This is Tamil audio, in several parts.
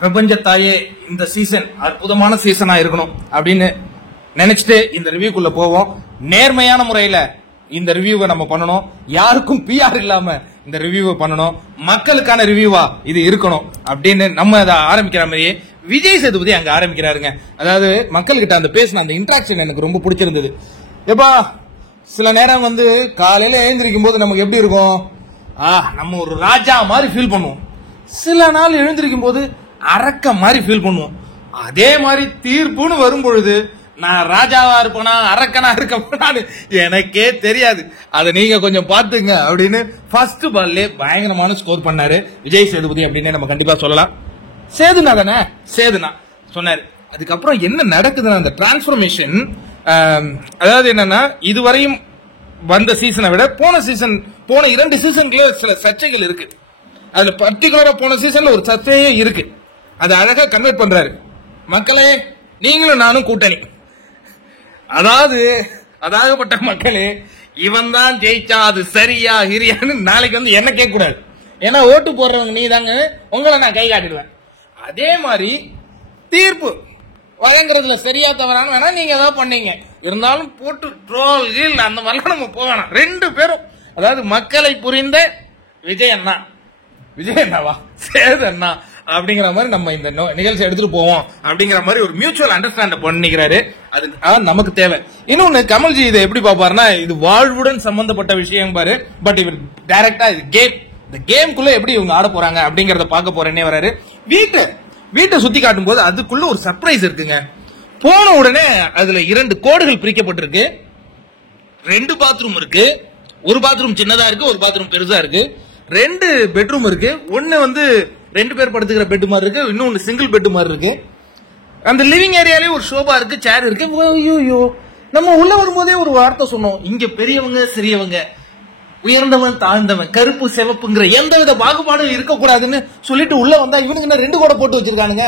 பிரபஞ்ச தாயே இந்த சீசன் அற்புதமான சீசனா இருக்கணும் அப்படின்னு நினைச்சிட்டு இந்த ரிவ்யூக்குள்ள போவோம். நேர்மையான முறையில இந்த ரிவ்யூவை நம்ம பண்ணணும். யாருக்கும் பிஆர் இல்லாம இந்த ரிவ்யூவை பண்ணணும். மக்களுக்கான ரிவ்யூவா இது இருக்கணும் அப்படின்னு நம்ம அதை ஆரம்பிக்கிற மாதிரியே விஜய் சேதுபதி அங்க ஆரம்பிக்கிறாருங்க. அதாவது மக்கள்கிட்ட அந்த பேசின அந்த இன்ட்ராக்ஷன் எனக்கு ரொம்ப பிடிச்சிருந்தது. எப்பா சில நேரம் காலையில எழுந்திருக்கும் போது நமக்கு எப்படி இருக்கும், நம்ம ஒரு ராஜா மாதிரி ஃபீல் பண்ணுவோம். சில நாள் எழுந்திருக்கும் போது அரக்க மாதிரி ஃபீல் பண்ணுவோம். அதே மாதிரி தீர்ப்புன்னு வரும் பொழுது நான் ராஜாவா இருப்பேனா அரக்கனா இருக்க எனக்கே தெரியாது. அதை நீங்க கொஞ்சம் பாத்துங்க அப்படின்னு ஃபர்ஸ்ட் பால்லே பயங்கரமான ஸ்கோர் பண்ணாரு விஜய் சேதுபதி அப்படின்னு நம்ம கண்டிப்பா சொல்லலாம். சேதுனா தானே சேதுனா சொன்னாரு. அதுக்கப்புறம் என்ன நடக்குதுன்னா அந்த டிரான்ஸ்பர்மேஷன், அதாவது என்னன்னா இதுவரையும் வந்த சீசனை விட போன 2 சீசன்களே சில சர்ச்சைகள் இருக்கு. அதுல பர்டிகுலரா போன சீசன்ல ஒரு சர்ச்சையே இருக்கு. அது அழகா கன்வெர்ட் பண்றாரு. மக்களே நீங்களும் நானும் கூட்டணி, அதாகப்பட்ட மக்களே இவன் தான் ஜெயிச்சா அது சரியா ஹிரியான்னு நாளைக்கு என்ன கேட்க கூடாது. ஏன்னா ஓட்டு போடுறவங்க நீ தாங்க, உங்களை நான் கை காட்டிடுவேன். அதே மாதிரி தீர்ப்பு வழங்குறதுல சரியா தவறான வேணா நீங்க ஏதாவது பண்ணீங்க இருந்தாலும் போட்டு ட்ரோல் அந்த மாதிரிலாம் நம்ம போவேணாம். 2 பேரும் அதாவது மக்களை புரிந்த விஜய் அண்ணாவா சேது அண்ணா அப்படிங்கிற மாதிரி நம்ம இந்த நிகழ்ச்சி எடுத்துட்டு போவோம் அப்படிங்கிற மாதிரி ஒரு மியூச்சுவல் அண்டர்ஸ்டாண்ட் பண்ணிக்கிறாரு. அது நமக்கு தேவை. இன்னொன்னு கமல்ஜி இதை எப்படி பாப்பாருன்னா இது வாழ்வுடன் சம்பந்தப்பட்ட விஷயம் பாரு. பட் இவர் டைரக்டா இந்த கேம்குள்ள எப்படி இவங்க ஆட போறாங்க அப்படிங்கறத பார்க்க போறேன்னே வராரு. வீட்டை சுத்தி காட்டும் போது அதுக்குள்ள ஒரு சர்ப்ரைஸ் இருக்குங்க. போன உடனே அதுல 2 கோடுகள் பிரிக்கப்பட்டிருக்கு. 2 பாத்ரூம் இருக்கு. ஒரு பாத்ரூம் சின்னதா இருக்கு, ஒரு பாத்ரூம் பெருசா இருக்கு. 2 பெட்ரூம் இருக்கு. ஒன்னு 2 பேர் படுத்துக்கிற பெட் மாதிரி இருக்கு, இன்னொன்னு சிங்கிள் பெட் மாதிரி இருக்கு. அந்த லிவிங் ஏரியாலே ஒரு ஷோபா இருக்கு, சேர் இருக்கு. ஐயோ நம்ம உள்ள வரும்போதே ஒரு வார்த்தை சொன்னோம், இங்க பெரியவங்க சிறியவங்க, உயர்ந்தவன் தாழ்ந்தவன், கருப்பு சிவப்புங்கிற எந்தவித பாகுபாடும் இருக்கக்கூடாதுன்னு சொல்லிட்டு உள்ள வந்தா இவனுக்கு 2 கோடை போட்டு வச்சிருக்கானுங்க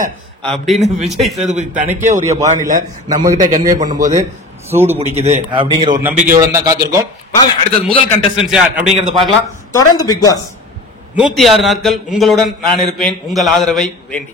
அப்படின்னு விஜய் சேதுபதி தனக்கே உரிய பாணியில நம்ம கிட்ட கன்வே பண்ணும்போது சூடு பிடிக்குது அப்படிங்கிற ஒரு நம்பிக்கையோட தான் காத்திருக்கோம். வாங்க அடுத்தது முதல் கண்டஸ்டன்ஸ் யார் அப்படிங்கறத பார்க்கலாம். தொடர்ந்து பிக் பாஸ் 106 நாட்கள் உங்களுடன் நான் இருப்பேன், உங்கள் ஆதரவை வேண்டி.